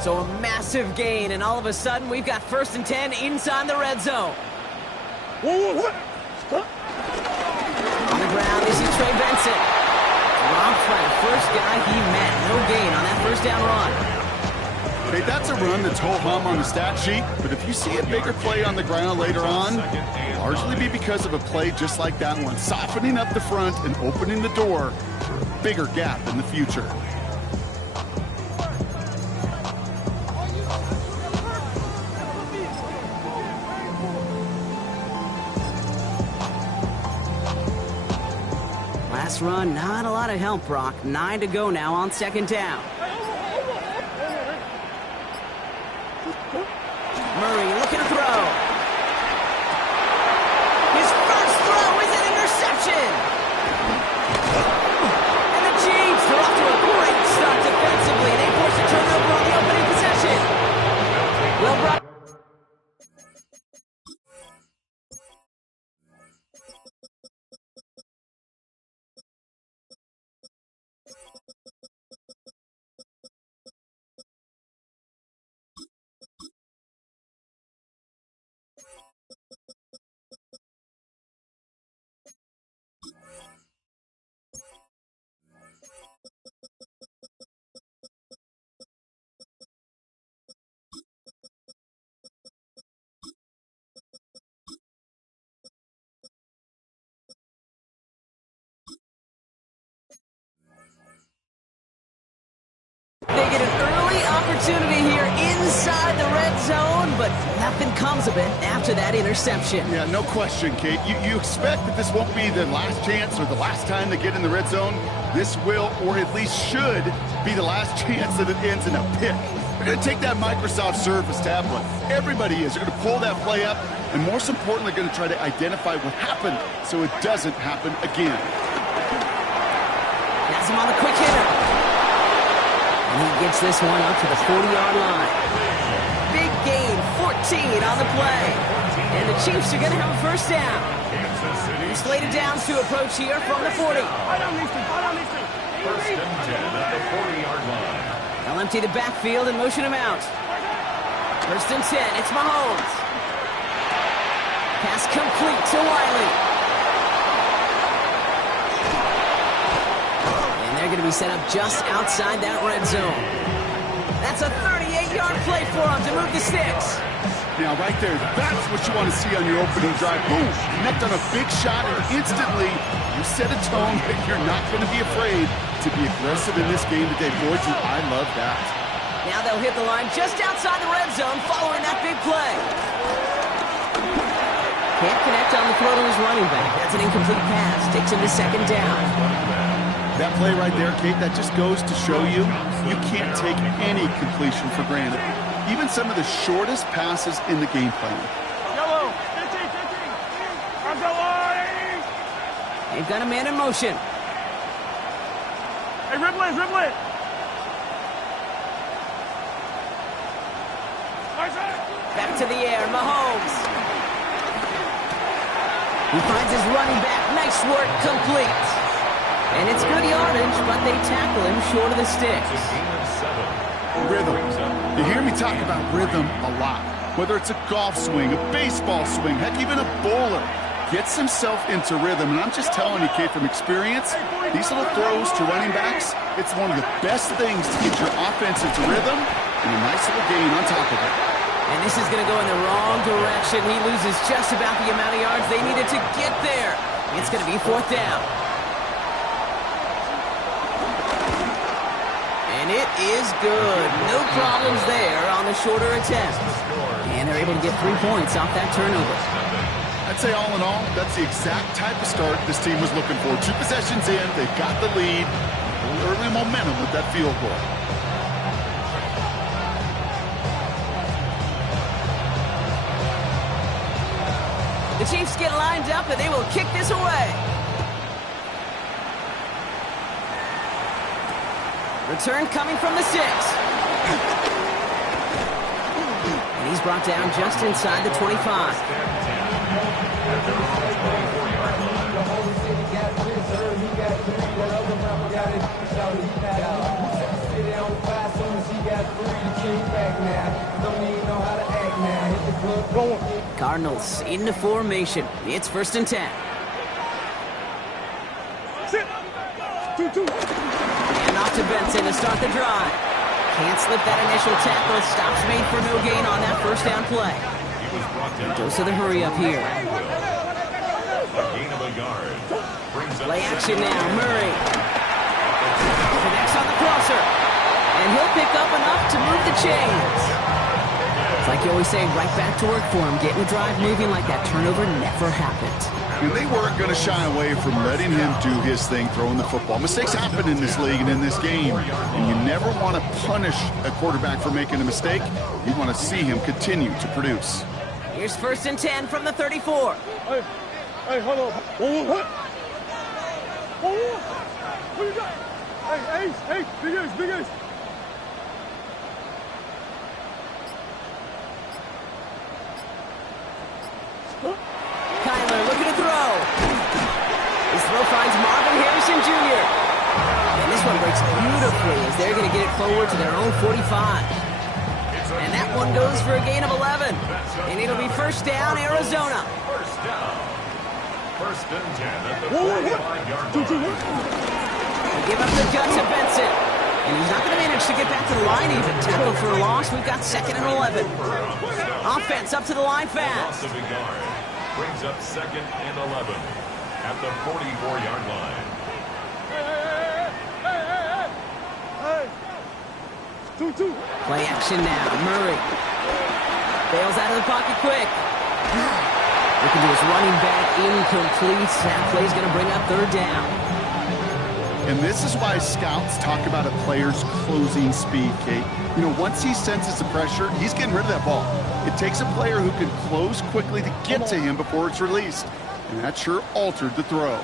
So a massive gain, and all of a sudden we've got 1st and 10 inside the red zone. On the ground, this is Trey Benson. Dropped by the first guy he met. No gain on that 1st down run. Hey, that's a run that's ho-hum on the stat sheet, but if you see a bigger play on the ground later on, it'll largely be because of a play just like that one, softening up the front and opening the door for a bigger gap in the future. Last run, not a lot of help, Brock. 9 to go now on 2nd down. Murray looking to throw. His first throw is an interception. And the Chiefs are off to a great start defensively. They force a turnover on the opening possession. Well, Brock. They get an early opportunity here inside the red zone, but nothing comes of it after that interception. Yeah, no question, Kate. You expect that this won't be the last chance or the last time they get in the red zone. This will, or at least should, be the last chance that it ends in a pick. They're going to take that Microsoft Surface tablet. Everybody is. They're going to pull that play up, and most importantly, they're going to try to identify what happened so it doesn't happen again. That's him on the quick hitter. And he gets this one up to the 40-yard line. Big gain, 14 on the play. And the Chiefs are going to have a 1st down. Slated downs to approach here from the 40. 1st and 10 at the 40-yard line. They'll empty the backfield and motion him out. 1st and 10, it's Mahomes. Pass complete to Wiley. They're going to be set up just outside that red zone. That's a 38-yard play for him to move the sticks. Now, right there, that's what you want to see on your opening drive. Boom, connect on a big shot, and instantly you set a tone that you're not going to be afraid to be aggressive in this game today. Boys, I love that. Now they'll hit the line just outside the red zone following that big play. Can't connect on the throw to his running back. That's an incomplete pass. Takes him to 2nd down. That play right there, Kate, that just goes to show you can't take any completion for granted. Even some of the shortest passes in the game plan. Yellow, 15. They've got a man in motion. Hey, Ripley. Back to the air, Mahomes. He finds his running back. Nice work, complete. And it's good yardage, but they tackle him short of the sticks. Rhythm. You hear me talk about rhythm a lot. Whether it's a golf swing, a baseball swing, heck, even a bowler gets himself into rhythm. And I'm just telling you, Kate, from experience, these little throws to running backs, it's one of the best things to get your offense into rhythm and a nice little gain on top of it. And this is going to go in the wrong direction. He loses just about the amount of yards they needed to get there. It's going to be 4th down. And it is good. No problems there on the shorter attempt. And they're able to get 3 points off that turnover. I'd say all in all, that's the exact type of start this team was looking for. 2 possessions in, they've got the lead. Early momentum with that field goal. The Chiefs get lined up and they will kick this away. Return coming from the 6. And he's brought down just inside the 25. Cardinals into formation. It's 1st and 10. And off to Benson to start the drive. Can't slip that initial tackle. Stops made for no gain on that 1st down play. Goes to the hurry up here. Play action now. Murray connects on the crosser. And he'll pick up enough to move the chains. It's like you always say, right back to work for him. Getting the drive moving like that turnover never happened. And they weren't going to shy away from letting him do his thing, throwing the football. Mistakes happen in this league and in this game. And you never want to punish a quarterback for making a mistake. You want to see him continue to produce. Here's 1st and 10 from the 34. Hey, hold on. What you got? Hey, big ace. Kyler looking to throw. His throw finds Marvin Harrison Jr. And this one breaks beautifully as they're going to get it forward to their own 45. And that one goes for a gain of 11. And it'll be 1st down, Arizona. 1st and 10 at the 45-yard line. They give up the gut to Benson. And he's not going to manage to get back to the line even. Tackle for a loss. We've got 2nd and 11. Offense up to the line fast. Brings up 2nd and 11 at the 44-yard line. Play action now. Murray bails out of the pocket quick. Looking to his running back, incomplete. That play's going to bring up 3rd down. And this is why scouts talk about a player's closing speed, Kate. You know, once he senses the pressure, he's getting rid of that ball. It takes a player who can close quickly to get to him before it's released. And that sure altered the throw.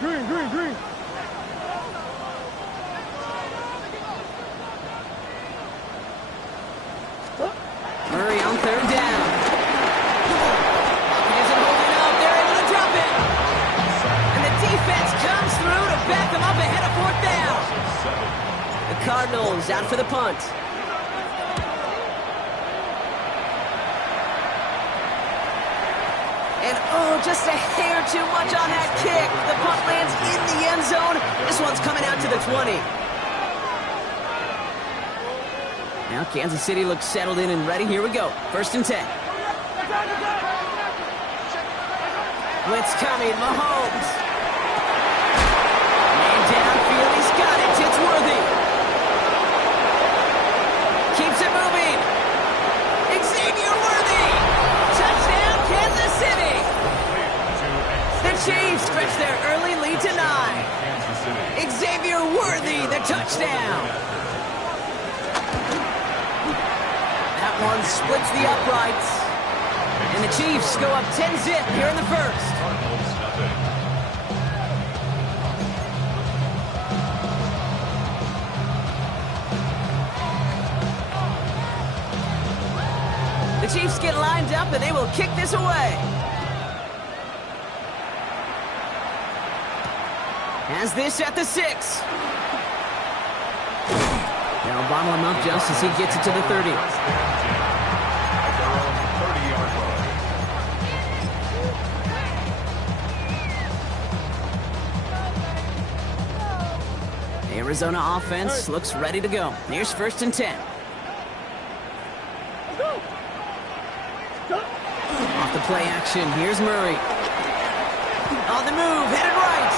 Green. Murray on 3rd down. He isn't holding up. They're able to drop it. And the defense comes through to back them up ahead of 4th down. The Cardinals out for the punt. And just a hair too much on that kick. The punt lands in the end zone. This one's coming out to the 20. Now Kansas City looks settled in and ready. Here we go. 1st and 10. Blitz coming. Mahomes. Man downfield. He's got it. It's Worthy. Keeps it moving. Xavier Worthy. Touchdown, Kansas City. The Chiefs stretch their early lead to 9. Xavier Worthy, the touchdown. That one splits the uprights. And the Chiefs go up 10-zip here in the 1st. The Chiefs get lined up and they will kick this away. Has this at the 6. They'll bottle him up just as he gets it to the 30. Arizona offense looks ready to go. Here's 1st and 10. Off the play action, here's Murray. On the move, headed right.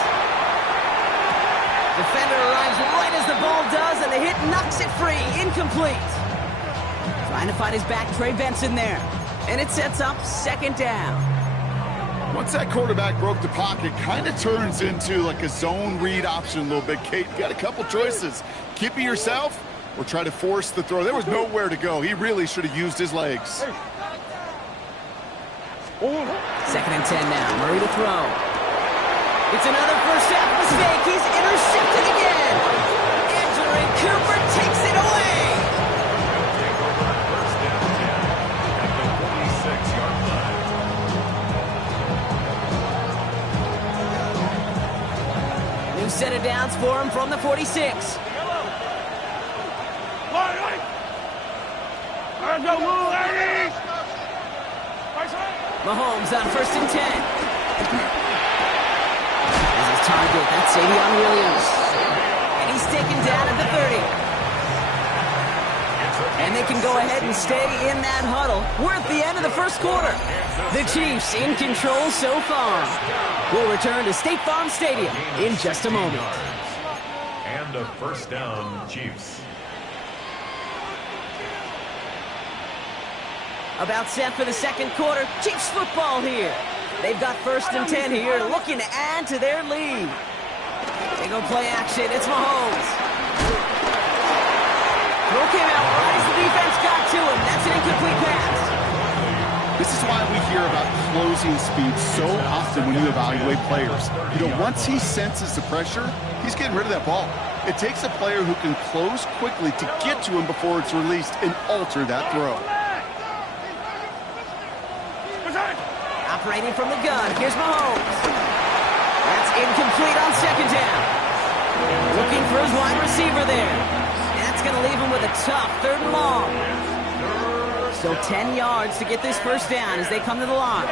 Defender arrives right as the ball does, and the hit knocks it free. Incomplete. Trying to find his back, Trey Benson there. And it sets up 2nd down. Once that quarterback broke the pocket, kind of turns into like a zone read option a little bit. Kate, you got a couple choices. Keep it yourself or try to force the throw. There was nowhere to go. He really should have used his legs. 2nd and 10 now. Murray to throw. It's another first half mistake. He's intercepted again. Andrew Cooper takes it away. First down 10 at the 46-yard line. New set of downs for him from the 46. Mahomes on 1st and 10. As his target, that's Savion Williams. And he's taken down at the 30. And they can go ahead and stay in that huddle. We're at the end of the first quarter. The Chiefs in control so far. We'll return to State Farm Stadium in just a moment. And a first down, Chiefs. About set for the second quarter. Chiefs football here. They've got 1st and 10 here, looking to add to their lead. They go play action. It's Mahomes. Throw came out right as the defense got to him. That's an incomplete pass. This is why we hear about closing speed so often when you evaluate players. You know, once he senses the pressure, he's getting rid of that ball. It takes a player who can close quickly to get to him before it's released and alter that throw. Operating from the gun, here's Mahomes. That's incomplete on 2nd down. Looking for his wide receiver there. And that's going to leave him with a tough 3rd and long. Still 10 yards to get this first down as they come to the line.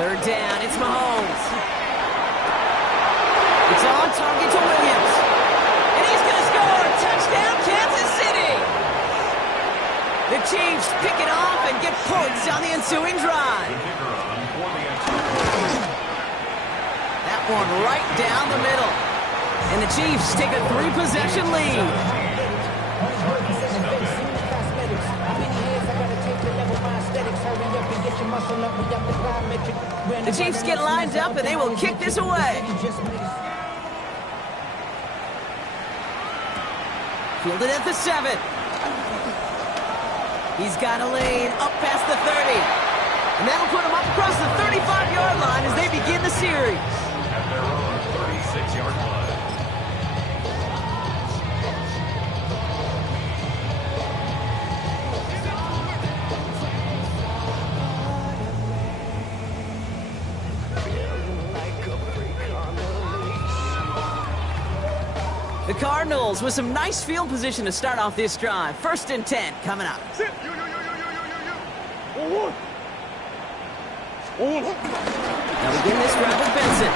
3rd down, it's Mahomes. It's on target to Williams. And he's going to score! Touchdown, Kansas City! The Chiefs pick it off and get points on the ensuing drive. That one right down the middle. And the Chiefs take a 3-possession lead. The Chiefs get lined up and they will kick this away. Fielded at the 7. He's got a lane up past the 30. And that'll put him up across the 35-yard line as they begin the series. At their own 36-yard line. The Cardinals with some nice field position to start off this drive. 1st and 10 coming up. They'll begin this drive with Benson.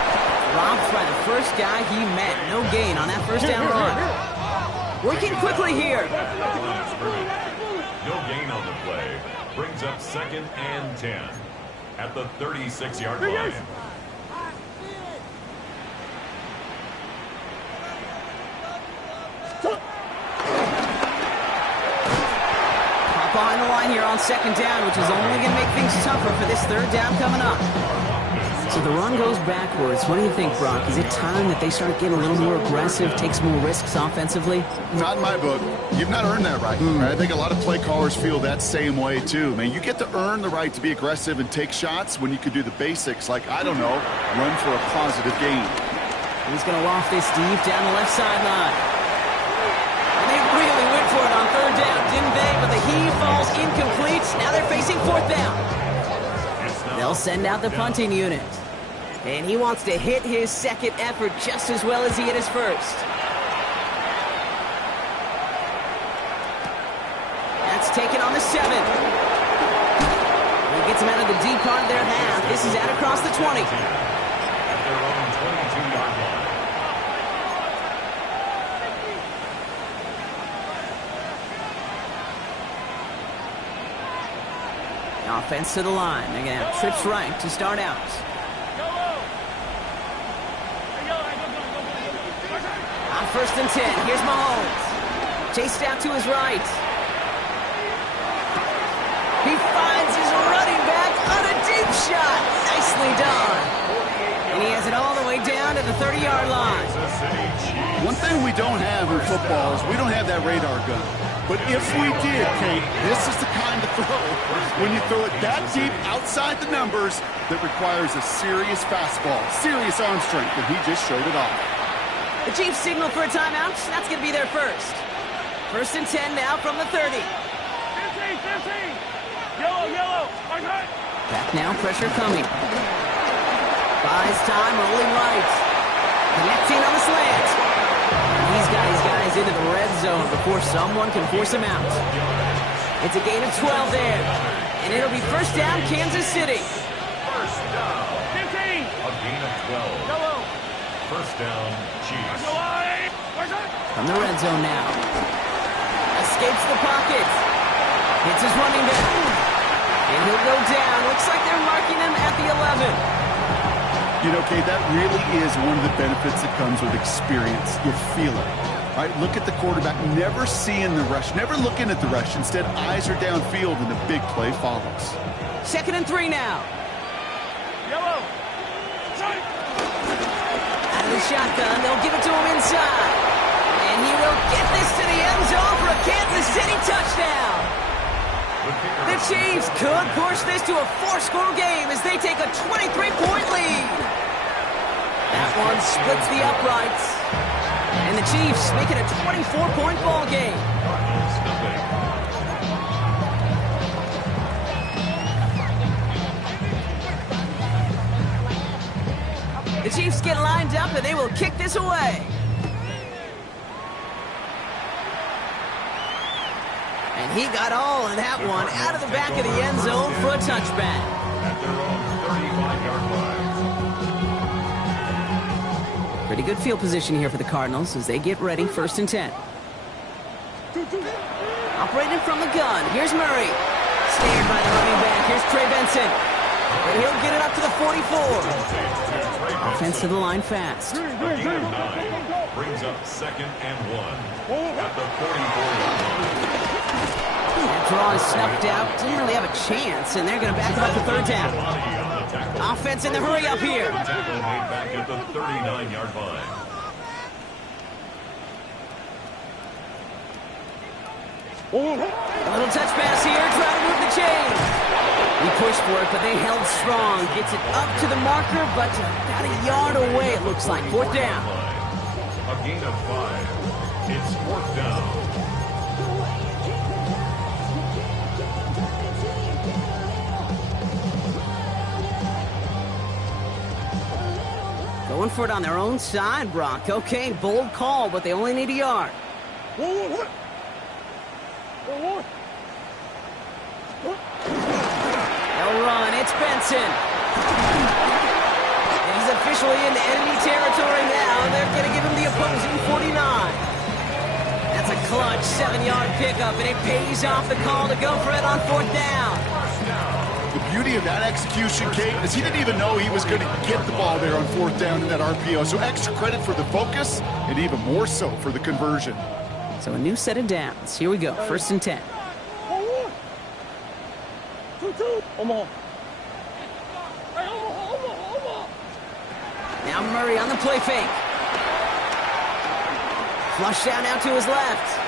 Robbed by the first guy he met. No gain on that first down run. Working quickly here. No gain on the play. Brings up 2nd and 10 at the 36-yard line. Behind the line here on 2nd down, which is only going to make things tougher for this 3rd down coming up. So the run goes backwards. What do you think, Brock? Is it time that they start getting a little more aggressive, take some more risks offensively? Not in my book. You've not earned that right. I think a lot of play callers feel that same way, too. Man, you get to earn the right to be aggressive and take shots when you could do the basics, like, I don't know, run for a positive gain. He's going to loft this deep down the left sideline. They really went for it on 3rd down, didn't they? But the heave falls incomplete. Now they're facing 4th down. They'll send out the punting unit. And he wants to hit his 2nd effort just as well as he hit his 1st. That's taken on the 7. He gets him out of the deep part of their half. This is out across the 20. At their own 22-yard line. Offense to the line. They're going to have trips right to start out. On 1st and 10, here's Mahomes. Chased out to his right. He finds his running back on a deep shot. Nicely done. And he has it all the way down to the 30-yard line. One thing we don't have in football is we don't have that radar gun. But if we did, Kate, this is the kind of throw when you throw it that deep outside the numbers that requires a serious fastball, serious arm strength, and he just showed it off. The Chiefs signal for a timeout. That's going to be their first. 1st and 10 now from the 30. 15. Yellow. Back now, pressure coming. Buys time, rolling right. Connecting on the slant. He's got his guys into the red zone before someone can force him out. It's a gain of 12 there. And it'll be first down, Kansas City. First down. 15. A gain of 12. Yellow. First down, Chiefs. From the red zone now. Escapes the pocket. Hits his running back. And he'll go down. Looks like they're marking him at the 11. You know, Kate, that really is one of the benefits that comes with experience. You feel it. All right, look at the quarterback, never seeing the rush, never looking at the rush. Instead, eyes are downfield, and the big play follows. 2nd and 3 now. Yellow. Out of the shotgun, they'll give it to him inside. And he will get this to the end zone for a Kansas City touchdown. The Chiefs could push this to a 4-score game as they take a 23-point lead. That one splits the uprights. And the Chiefs make it a 24-point ball game. The Chiefs get lined up and they will kick this away. And he got all of that one out of the back of the end zone for a touchback. At their own 35-yard line. Pretty good field position here for the Cardinals as they get ready, 1st and 10. Operating from the gun, here's Murray. Snared by the running back, here's Trey Benson. And he'll get it up to the 44. Offense to the line fast. A gain of 9 brings up 2nd and 1 at the 44-yard line. That draw is snuffed out. Didn't really have a chance, and they're going to back it up to 3rd down. Offense in the hurry up here. Tackle made back at the 39-yard line. A little touch pass here, trying to move the chain. He pushed for it, but they held strong. Gets it up to the marker, but about a yard away, it looks like. 4th down. A gain of 5. It's 4th down. Going for it on their own side, Brock. Okay, bold call, but they only need a yard. They'll run. It's Benson. He's officially in enemy territory now. They're going to give him the opposing 49. That's a clutch 7-yard pickup, and it pays off the call to go for it on 4th down. The beauty of that execution, Kate, is he didn't even know he was going to get the ball there on 4th down in that RPO. So extra credit for the focus, and even more so for the conversion. So a new set of downs. Here we go, 1st and 10. Now Murray on the play fake. Flush down now to his left.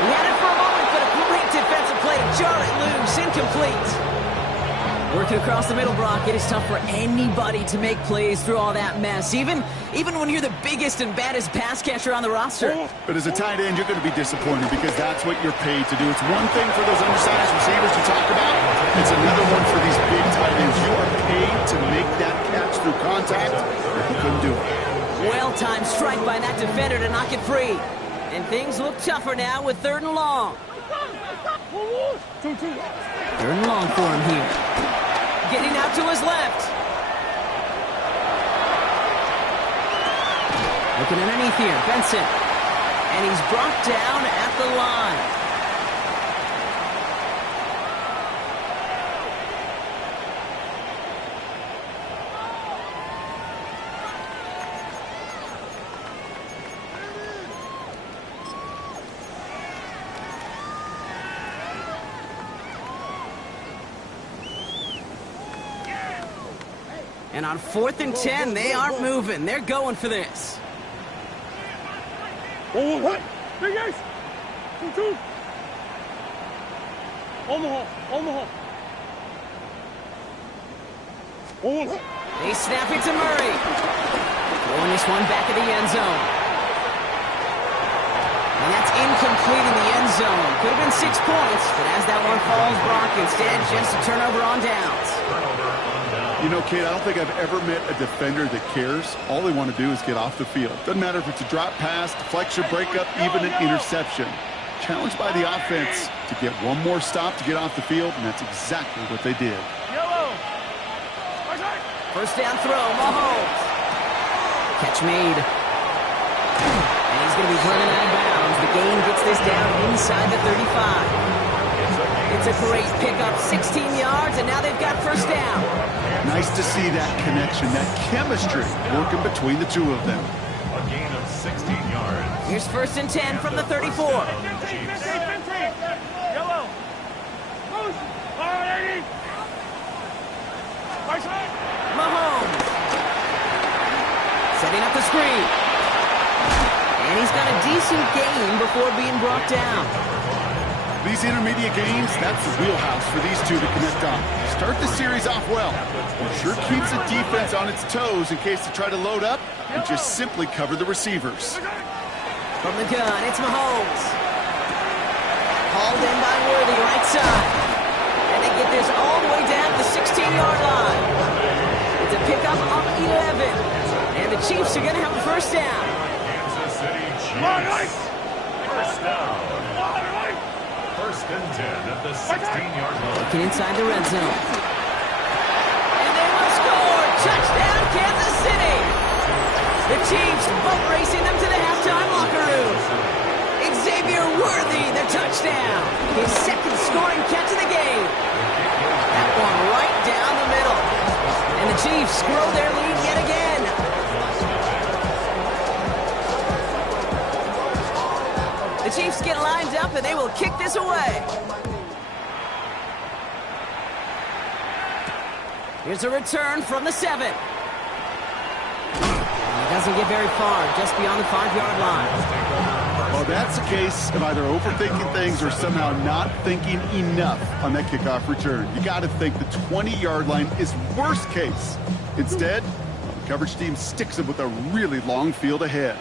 He had it for a moment, but a great defensive play to jar it loose. Incomplete. Working across the middle, Brock, it is tough for anybody to make plays through all that mess, even when you're the biggest and baddest pass catcher on the roster. But as a tight end, you're going to be disappointed because that's what you're paid to do. It's one thing for those undersized receivers you talk about. It's another one for these big tight ends. You are paid to make that catch through contact, but you couldn't do it. Well-timed strike by that defender to knock it free. And things look tougher now with 3rd and long. 3rd and long for him here. Getting out to his left. Looking underneath here, Benson. And he's brought down at the line. And on 4th and 10, they aren't moving. They're going for this. They snap it to Murray. Throwing this one back at the end zone. And that's incomplete in the end zone. Could have been 6 points, but as that one falls, Brock, instead just a turnover on downs. Turnover on downs. You know, Kate, I don't think I've ever met a defender that cares. All they want to do is get off the field. Doesn't matter if it's a drop pass, deflection, breakup, even an interception. Challenged by the offense to get one more stop to get off the field, and that's exactly what they did. First down throw, Mahomes. Catch made. And he's going to be driven out of bounds. The gain gets this down inside the 35. It's a great pickup, 16 yards, and now they've got first down. Nice to see that connection, that chemistry working between the two of them. A gain of 16 yards. Here's first and 10 from the 34. Yellow. Mahomes. Setting up the screen. And he's got a decent gain before being brought down. These intermediate games, that's the wheelhouse for these two to connect on. Start the series off well. It sure keeps the defense on its toes in case they try to load up and just simply cover the receivers. From the gun, it's Mahomes. Hauled in by Worthy, right side. And they get this all the way down to the 16-yard line. It's a pickup of 11. And the Chiefs are going to have a first down. Kansas City Chiefs. First down. First and 10 at the 16-yard line. Looking inside the red zone. And they will score! Touchdown, Kansas City! The Chiefs boat racing them to the halftime locker room. Xavier Worthy, the touchdown. His second scoring catch of the game. That one right down the middle. And the Chiefs grow their lead yet again. The Chiefs get lined up and they will kick this away. Here's a return from the 7. And he doesn't get very far, just beyond the 5-yard line. Well, that's a case of either overthinking things or somehow not thinking enough on that kickoff return. You got to think the 20-yard line is worst case. Instead, the coverage team sticks him with a really long field ahead.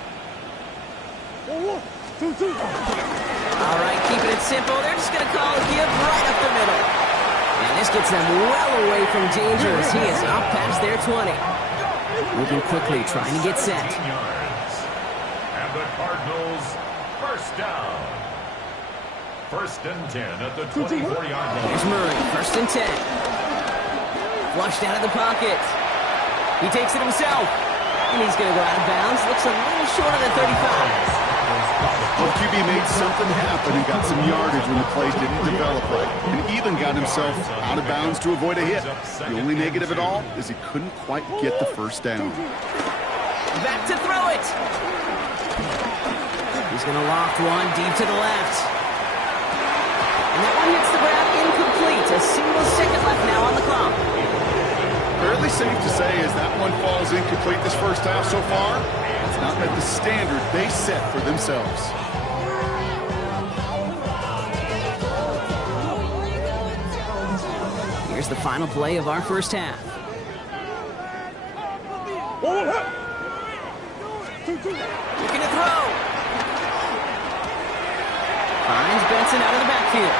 All right, keeping it simple. They're just going to call a give right up the middle. And this gets them well away from danger as he is up past their 20. Moving quickly, trying to get set. And the Cardinals, first down. First and 10 at the 24-yard line. Here's Murray, first and 10. Flushed out of the pocket. He takes it himself. And he's going to go out of bounds. Looks a little short of the 35. Well, QB made something happen and got some yardage when the play didn't develop right. And even got himself out of bounds to avoid a hit. The only negative at all is he couldn't quite get the first down. Back to throw it. He's going to loft one deep to the left. And that one hits the ground incomplete. A single second left now on the clock. Fairly safe to say as that one falls incomplete this first half so far, it's not met the standard they set for themselves. Here's the final play of our first half. Looking to throw. Finds Benson out of the backfield.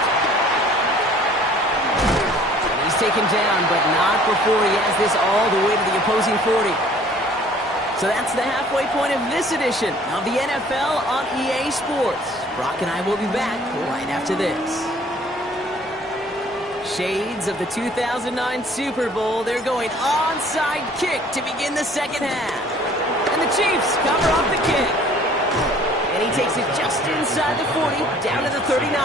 And he's taken down, but not before he has this all the way to the opposing 40. So that's the halfway point of this edition of the NFL on EA Sports. Brock and I will be back right after this. Shades of the 2009 Super Bowl. They're going onside kick to begin the second half. And the Chiefs cover off the kick. And he takes it just inside the 40, down to the 39.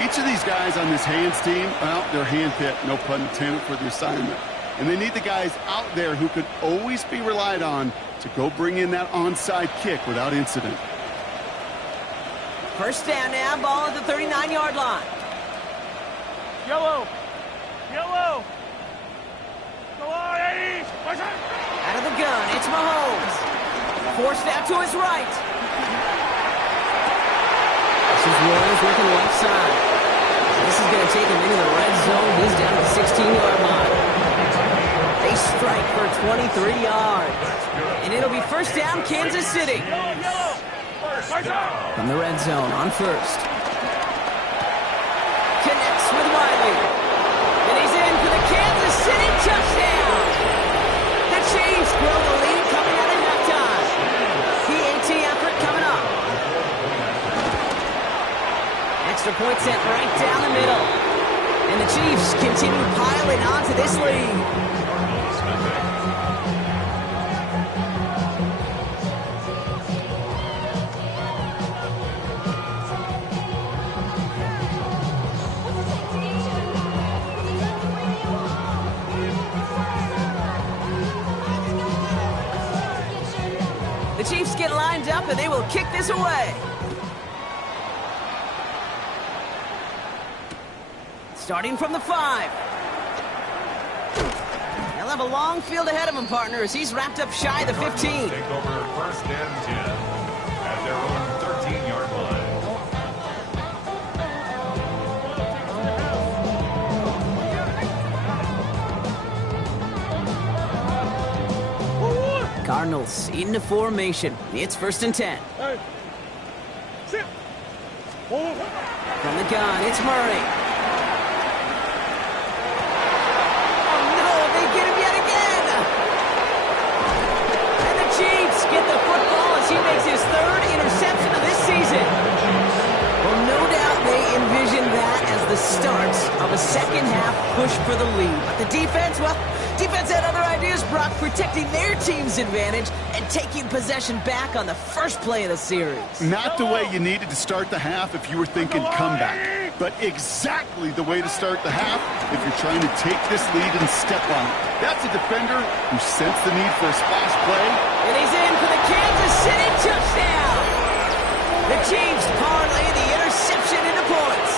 Each of these guys on this hands team, well, they're handpicked, no pun intended, for the assignment. And they need the guys out there who could always be relied on to go bring in that onside kick without incident. First down now, ball at the 39-yard line. Yellow. Yellow. Go on, Eddie. Out of the gun, it's Mahomes. Forced out to his right. This is Williams working left side. This is going to take him into the red zone. He's down to the 16-yard line. They strike for 23 yards. And it'll be first down, Kansas City. From the red zone on first. Connects with Wiley. And he's in for the Kansas Kansas City touchdown! The Chiefs grow the lead coming out of halftime. PAT effort coming up. Extra point sent right down the middle. And the Chiefs continue piling onto this lead. The Chiefs get lined up and they will kick this away. Starting from the 5. They'll have a long field ahead of him, partner, as he's wrapped up shy of the 15. Take over 1st and 10 at their own 13-yard line. Cardinals into formation. It's 1st and 10. Hey. Sit. Hold. From the gun, it's Murray. Oh no, they get him yet again. And the Chiefs get the football as he makes his 3rd interception of this season. Well, no doubt they envisioned that as the start of a second-half push for the lead. But the defense, well, defense had other ideas, Brock, protecting their team's advantage and taking possession back on the first play of the series. Not the way you needed to start the half if you were thinking comeback, but exactly the way to start the half if you're trying to take this lead and step on it. That's a defender who sensed the need for a splash play. And he's in for the Kansas City touchdown. The Chiefs parlay the interception into points.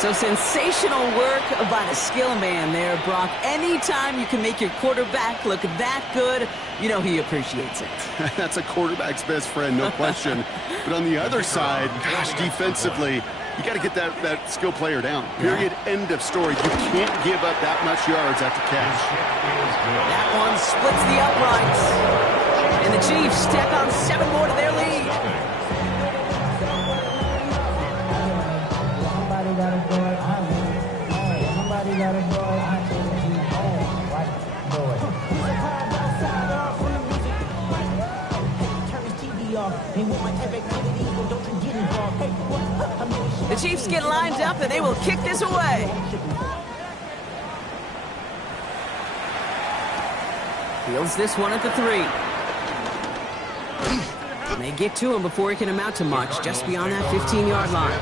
So sensational work by the skill man there, Brock. Anytime you can make your quarterback look that good, you know he appreciates it. That's a quarterback's best friend, no question. But on the other side, gosh, defensively, you got to get that skill player down. Period. End of story. You can't give up that much yards after catch. That one splits the uprights. And the Chiefs tack on 7 more to their lead. The Chiefs get lined up and they will kick this away. Fields this one at the 3. They get to him before he can amount to much, just beyond that 15-yard line.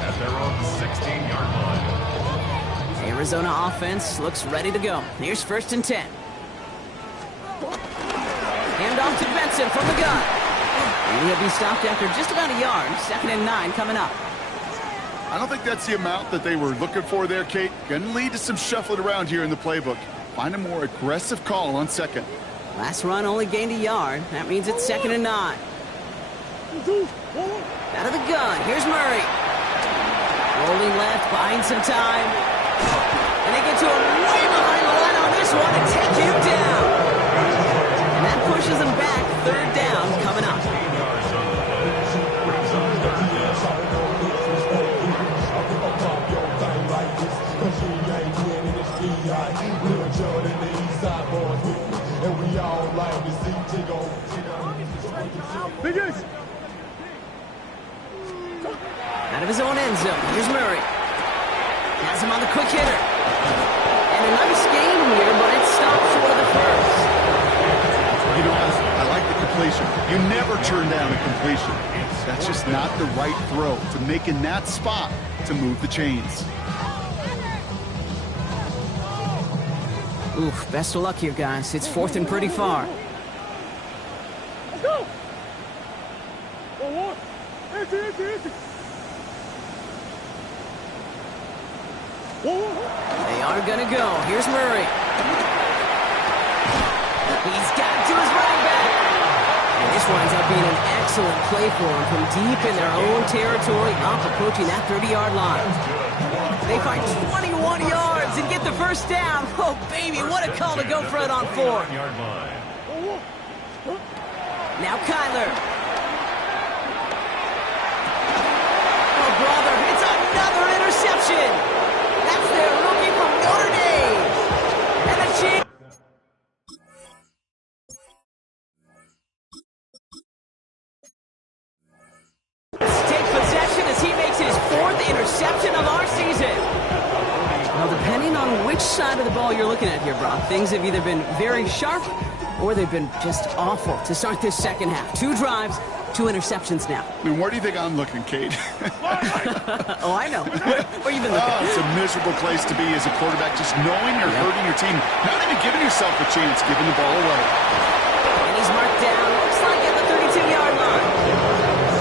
At their own 16-yard line. Arizona offense looks ready to go. Here's 1st and 10. Hand off to Benson from the gun. And he'll be stopped after just about a yard. 2nd and 9 coming up. I don't think that's the amount that they were looking for there, Kate. Going to lead to some shuffling around here in the playbook. Find a more aggressive call on 2nd. Last run only gained a yard. That means it's 2nd and 9. Out of the gun, here's Murray. Rolling left, buying some time. And they get to him way behind the line on this one and take him down. And that pushes them back. 3rd down coming up. Out of his own end zone, here's Murray. Has him on the quick hitter. And a nice gain here, but it stops short of the first. You know, I like the completion. You never turn down a completion. That's just not the right throw to make in that spot to move the chains. Oof, best of luck here, guys. It's 4th and pretty far. Let's go. Empty. They are going to go. Here's Murray. He's got it to his running back. And this winds up being an excellent play for him from deep in their own territory, up approaching that 30-yard line. They find 21 yards and get the 1st down. Oh, baby, what a call to go for it on 4. Now Kyler. Oh, brother, it's another interception. That's the which side of the ball you're looking at here, Brock? Things have either been very sharp or they've been just awful to start this second half. 2 drives, 2 interceptions now. I mean, where do you think I'm looking, Kate? Oh, I know. Where you been looking? Oh, it's a miserable place to be as a quarterback, just knowing you're hurting your team, not even giving yourself a chance, giving the ball away. And he's marked down, looks like at the 32-yard line.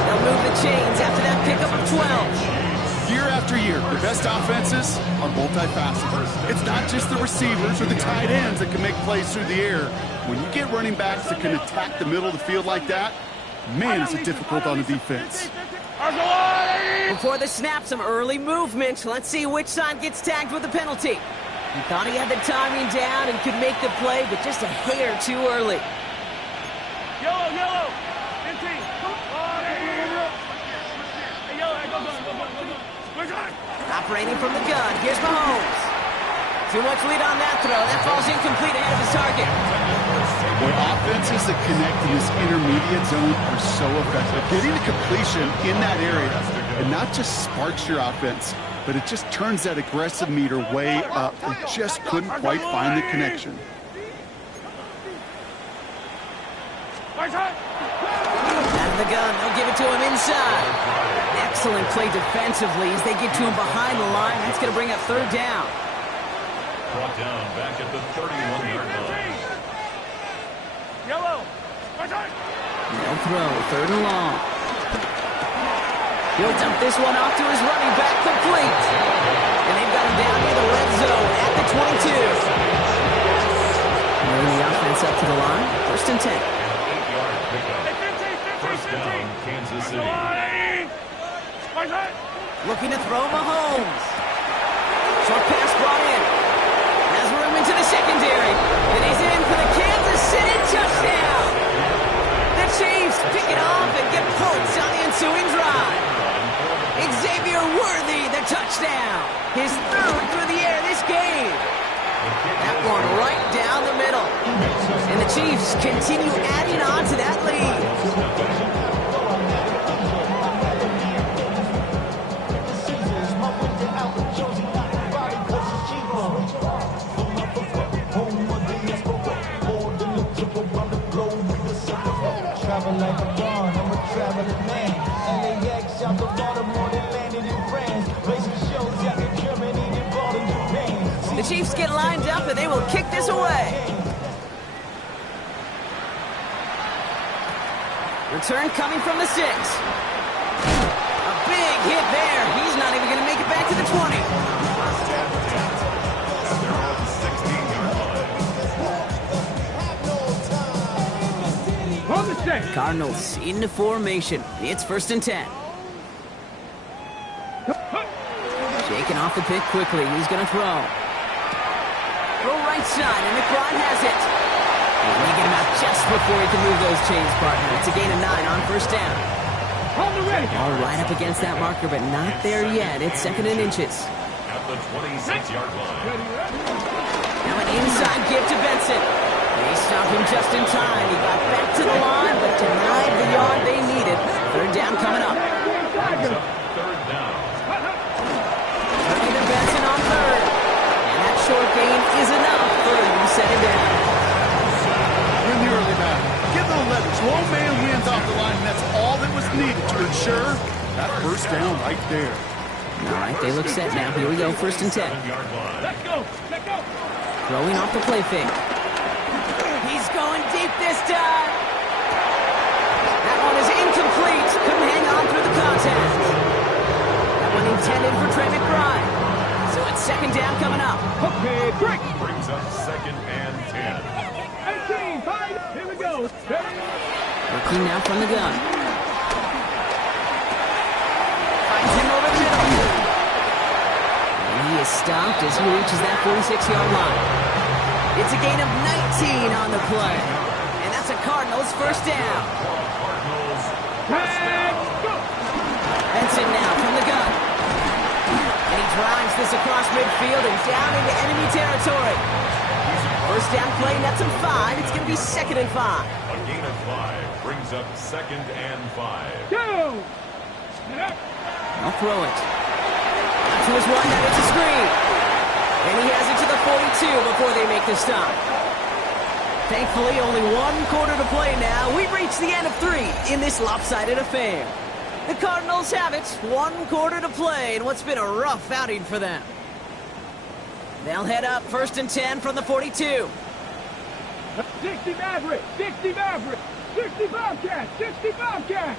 They'll move the chains after that pickup of 12. Year after year, the best offenses are multifaceted. It's not just the receivers or the tight ends that can make plays through the air. When you get running backs that can attack the middle of the field like that, man, is it difficult on the defense. Before the snap, some early movement. Let's see which side gets tagged with the penalty. He thought he had the timing down and could make the play, but just a hair too early. Yellow, yellow. Operating from the gun, here's Mahomes. Too much lead on that throw. That falls incomplete ahead of his target. Boy, offenses that connect in this intermediate zone are so effective. Getting the completion in that area, and not just sparks your offense, but it just turns that aggressive meter way up. They just couldn't quite find the connection. Out of the gun, they'll give it to him inside. Excellent play defensively as they get to him behind the line. That's going to bring up 3rd down. Brought down back at the 31-yard line. Yellow. They'll throw, 3rd and long. He'll dump this one off to his running back, complete. And they've got him down near the red zone at the 22. Moving the offense up to the line, 1st and 10. 8-yard pickup. First down, Kansas City. Looking to throw Mahomes. Short pass brought in. Has room into the secondary. And he's in for the Kansas City touchdown. The Chiefs pick it off and get points on the ensuing drive. Xavier Worthy, the touchdown. His 3rd through the air this game. That one right down the middle. And the Chiefs continue adding on to that lead. Like a barn, I'm a traveling man. LAX out the Baltimore, they landed in France. Racing shows out in Germany, involved in Japan. The Chiefs get lined up and they will kick this away. Return coming from the 6. A big hit there. He's not even going to make it back to the 20. Cardinals into formation. It's 1st and 10. Shaking off the pick quickly. He's going to throw. Throw right side, and McBride has it. And they get him out just before he can move those chains, partner. It's a gain of 9 on 1st down. All right up against that marker, but not there yet. It's 2nd and inches. At the 26-yard line. Now an inside give to Benson. They stop him just in time. He got back to the line, but denied the yard they needed. 3rd down coming up. 3rd down. Turning to Benson on 3rd. And that short gain is enough for him to set him down. In the early back, give them leverage. One man wins off the line, and that's all that was needed to ensure that 1st down right there. All right, they look set now. Here we go, 1st and 10. Let's go. Let's go. Throwing off the play fake. He's going deep this time. That one is incomplete. Couldn't hang on through the contact. That one intended for Trey McBride. So it's 2nd down coming up. Okay, break. Brings up 2nd and 10. 18, 5. Here we go. Working now from the gun. Finds him over the middle. And he is stopped as he reaches that 46-yard line. It's a gain of 19 on the play. And that's a Cardinals 1st down. Benson now from the gun. And he drives this across midfield and down into enemy territory. 1st down play, nets him 5. It's going to be 2nd and 5. A gain of 5 brings up 2nd and 5. Go! I'll throw it. To his right, now it's a screen. And he has it to the 42 before they make the stop. Thankfully, only 1 quarter to play now. We've reached the end of 3 in this lopsided affair. The Cardinals have it, 1 quarter to play in what's been a rough outing for them. They'll head up 1st and 10 from the 42. 60 Maverick, 60 Maverick, 60 Bobcat, 60 Bobcat.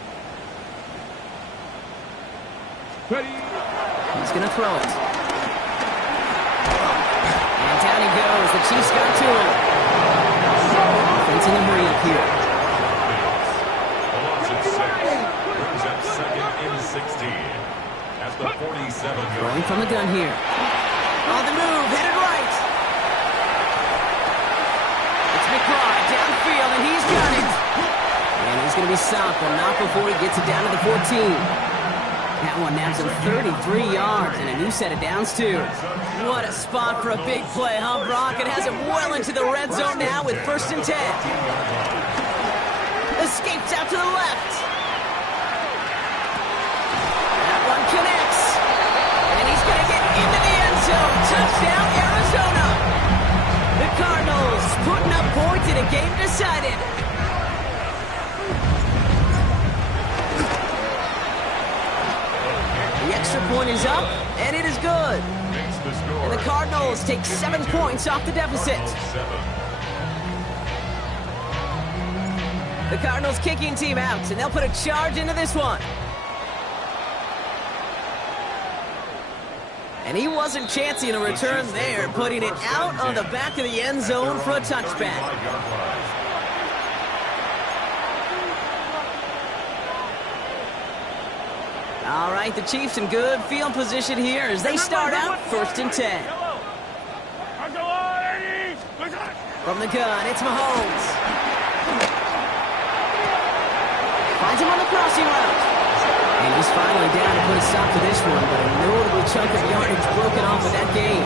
Ready? He's going to throw it. And down he goes. The Chiefs got to him. Offense in the hurry up here. Brings up 2nd and 16 at the 47. Throwing from the gun here. On the move, headed right. It's McBride downfield, and he's got it. And he's going to be stopped, but not before he gets it down to the 14. That one nabs him 33 yards and a new set of downs, too. What a spot for a big play, huh, Brock? It has him well into the red zone now with 1st and 10. Escapes out to the left. That one connects. And he's going to get into the end zone. Touchdown, Arizona. The Cardinals putting up points in a game decided. The extra point is up, and it is good. And the Cardinals take 7 points off the deficit. The Cardinals kicking team out, and they'll put a charge into this one. And he wasn't chancing a return there, putting it out on the back of the end zone for a touchback. All right, the Chiefs in good field position here as they start out 1st and 10. From the gun, it's Mahomes. Finds him on the crossing route. And he's finally down to put a stop to this one, but a notable chunk of yardage broken off of that game.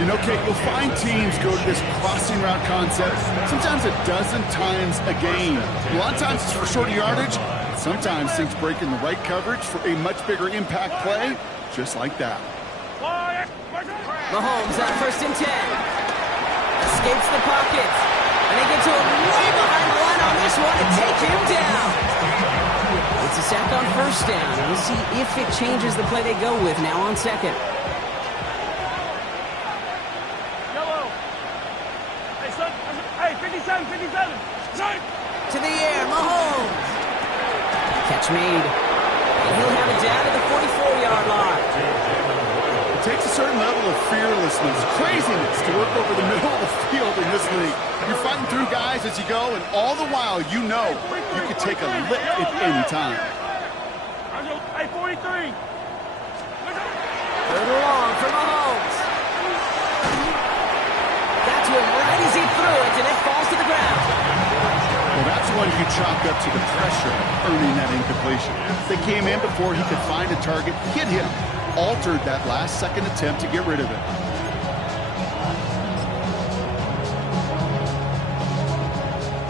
You know, Kate, you'll find teams go to this crossing route concept sometimes a dozen times a game. A lot of times it's for shorter yardage. Sometimes things break in the right coverage for a much bigger impact play, just like that. Mahomes on 1st and 10. Escapes the pocket. And they get to him way behind the line on this one and take him down. It's a sack on 1st down. We'll see if it changes the play they go with now on 2nd. Yellow. Hey, son. Hey, 57, 57. Son. To the air, Mahomes. Catch made. And he'll have it down to the 44-yard line. It takes a certain level of fearlessness, craziness to work over the middle of the field in this league. You're fighting through guys as you go, and all the while you know you could take a lick at any time. Hey, 43. Third along for Mahomes. Got to him right as he threw it, and it falls to the ground. Well, that's one you chalk up to the pressure earning that incompletion. They came in before he could find a target, hit him, altered that last-second attempt to get rid of it.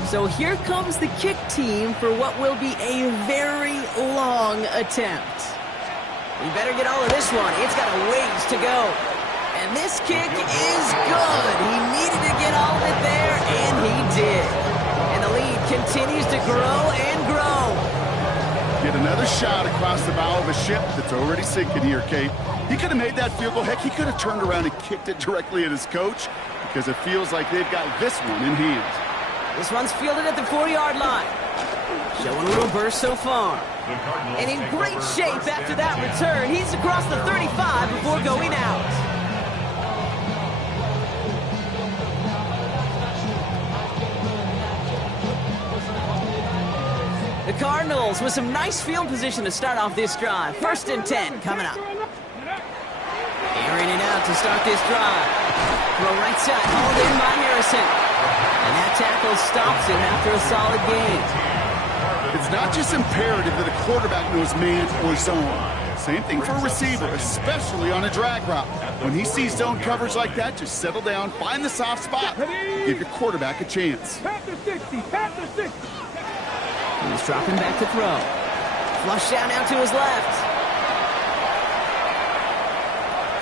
So here comes the kick team for what will be a very long attempt. We better get all of this one. It's got a ways to go. And this kick is good. He needed to get all of it there, and he did. And the lead continues to grow and grow. Get another shot across the bow of a ship that's already sinking here, Kate. He could have made that field goal. Heck, he could have turned around and kicked it directly at his coach because it feels like they've got this one in hand. This one's fielded at the 4-yard line. Showing a little burst so far. And in great shape after that return. He's across the 35 before going out. The Cardinals with some nice field position to start off this drive. 1st and 10 coming up. Airing it out to start this drive. Throw right side, hauled in by Harrison. And that tackle stops him after a solid gain. It's not just imperative that a quarterback knows man or zone. Same thing for a receiver, especially on a drag route. When he sees zone coverage like that, just settle down, find the soft spot, give your quarterback a chance. Panther 60, Panther 60. He's dropping back to throw. Flush down now to his left.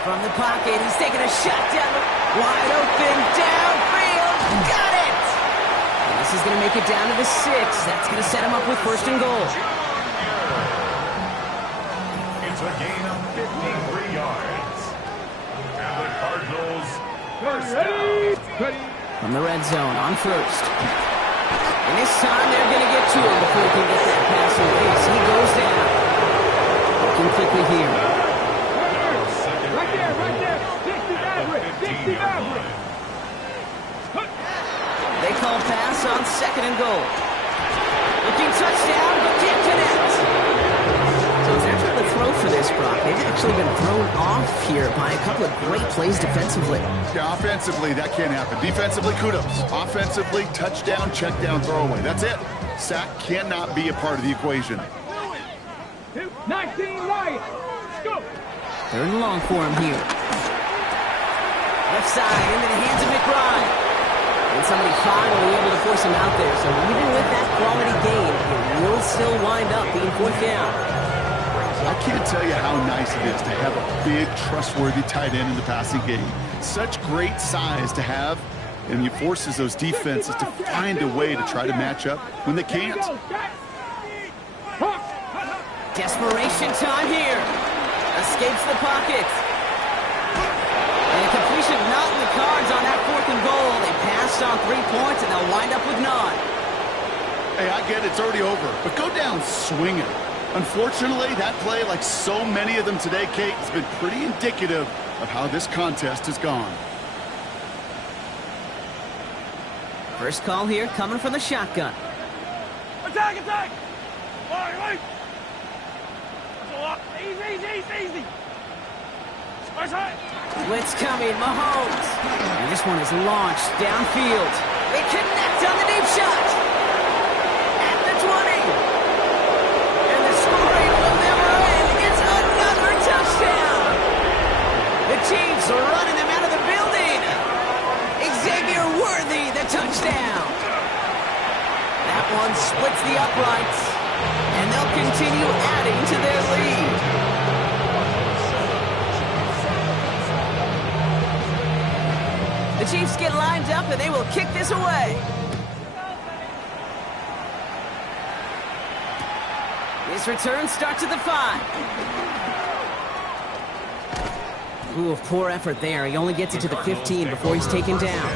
From the pocket, he's taking a shot down, wide open, downfield, got it! And this is going to make it down to the 6. That's going to set him up with 1st and goal. It's a gain of 53 yards. And the Cardinals first down. From the red zone on 1st. And this time they're going to get to him before he can get that pass away. So he goes down. Looking quickly here. Right there. 60 average. 60 average. They call pass on 2nd and goal. Looking touchdown, but can't connect. So as they're trying to throw for this, Brock, they've actually been thrown off here by a couple of great plays defensively. Yeah, offensively, that can't happen. Defensively, kudos. Offensively, touchdown, check down, throwaway. That's it. Sack cannot be a part of the equation. 19 Lions. Let's go. 3rd and long for him here. Left side into the hands of McBride. And somebody finally able to force him out there. So even with that quality gain, it will still wind up being 4th down. I can't tell you how nice it is to have a big, trustworthy tight end in the passing game. Such great size to have, and he forces those defenses to find a way to try to match up when they can't. Desperation time here. Escapes the pocket. And a completion not in the cards on that 4th and goal. They passed on 3 points, and they'll wind up with none. Hey, I get it's already over, but go down swinging. Unfortunately, that play, like so many of them today, Kate, has been pretty indicative of how this contest has gone. First call here coming from the shotgun. Attack! Right. That's a lot. Easy. Blitz coming, Mahomes. And this one is launched downfield. They connect on the deep shot. At the 20. And the scoring will never end. It's another touchdown. The Chiefs are running them out of the building. Xavier Worthy, the touchdown. That one splits the uprights. And they'll continue adding to their lead. The Chiefs get lined up, and they will kick this away. This return starts at the 5. Ooh, poor effort there. He only gets it to the 15 before he's taken down.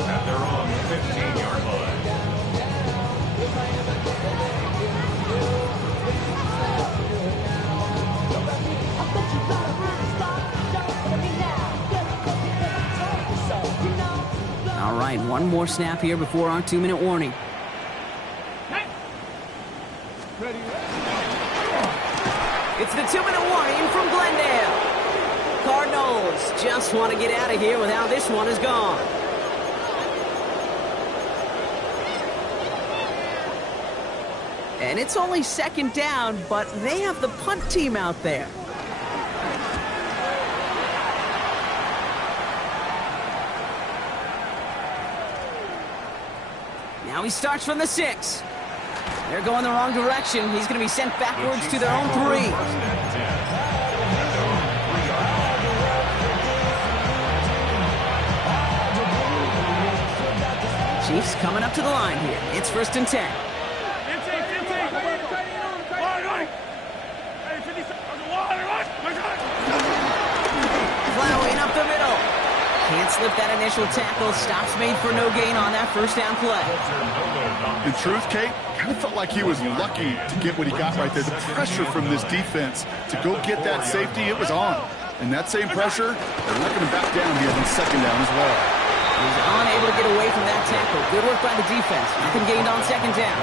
At their own 15-yard line. All right, one more snap here before our 2-minute warning. It's the 2-minute warning from Glendale. Cardinals just want to get out of here with how this one is gone. And it's only 2nd down, but they have the punt team out there. Now he starts from the 6. They're going the wrong direction. He's going to be sent backwards to their own 3. Chiefs coming up to the line here. It's 1st and 10. Plowing up the middle. Can't slip that initial tackle. Stops made for no gain on that 1st down play. In truth, Kate, kind of felt like he was lucky to get what he got right there. The pressure from this defense to go get that safety, it was on. And that same pressure, they're not going to back down here on 2nd down as well. He's unable to get away from that tackle. Good work by the defense. Nothing gained on 2nd down.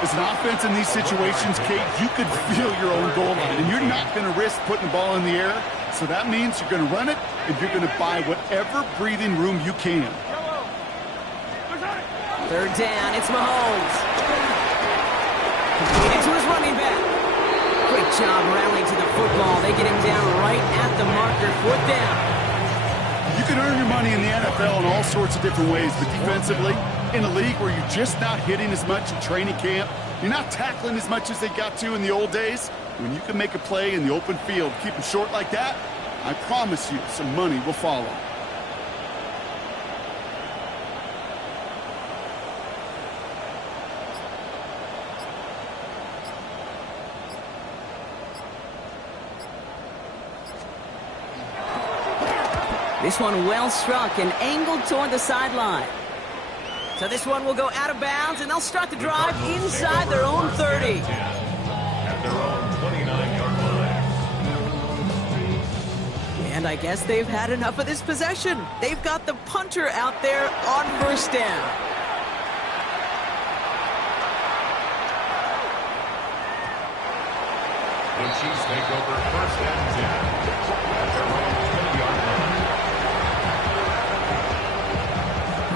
As an offense in these situations, Kate, you could feel your own goal line, and you're not going to risk putting the ball in the air. So that means you're going to run it, and you're going to buy whatever breathing room you can. 3rd down, it's Mahomes. Completed to his running back. Great job rallying to the football. They get him down right at the marker. 4th down. You can earn your money in the NFL in all sorts of different ways, but defensively, in a league where you're just not hitting as much in training camp, you're not tackling as much as they got to in the old days, When you can make a play in the open field, keep it short like that, I promise you some money will follow. This one well struck and angled toward the sideline. So this one will go out of bounds, and they'll start the drive inside their own 30. At their own 29-yard line. And I guess they've had enough of this possession. They've got the punter out there on first down. The Chiefs take over first and 10 at their own 20-yard line.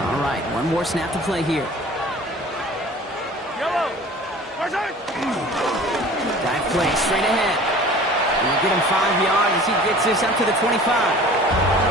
All right, one more snap to play here. Yellow. Dive Dive play straight ahead. We'll get him 5 yards as he gets this up to the 25.